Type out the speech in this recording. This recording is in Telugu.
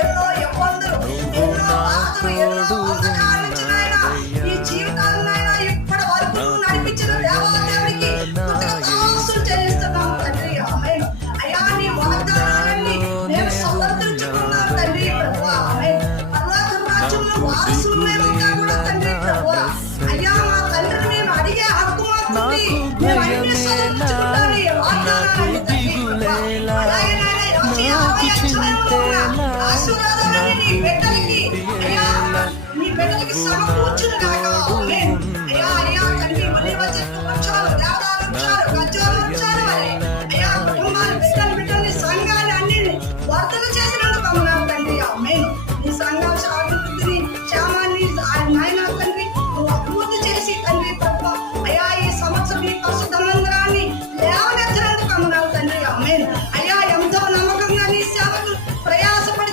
ఎన్నో ఇబ్బందులు, ఎన్నో బాధలు, ఎన్నో అంధకారాల నుంచి నాయన ఈ జీవితాలను నాయన ఇప్పటి వరకు నువ్వు నడిపించిన దేవాదేవుడికి కృతజ్ఞతాస్తుతులు చెల్లిస్తున్నాము తండ్రి. ఆమేన్. అయ్యా నీ వాగ్దానాలన్నీ మేము సమర్థించుకున్నాం తండ్రి ప్రభువా. ఆమేన్. పరలోక రాజ్యంలో వారసులు మేము కాకుండా తండ్రి ప్రభువా. అయ్యా మా తండ్రి మేము అడిగే హక్కు మాకుంది. మేము అన్ని సమర్థించుకుంటాం ఈ వాగ్దానాలన్నీ తండ్రి ప్రభువా. అలాగే నాయన ఈ ఆశీర్వాదాలన్నీ నీ బిడ్డలకి అయ్యా నీ బిడ్డలకి సమకూర్చును గాక. ఆమేన్. అయ్యా అయ్యా తండ్రి మళ్ళీ వచ్చే వృక్షాలు, దేవదారు వృక్షాలు,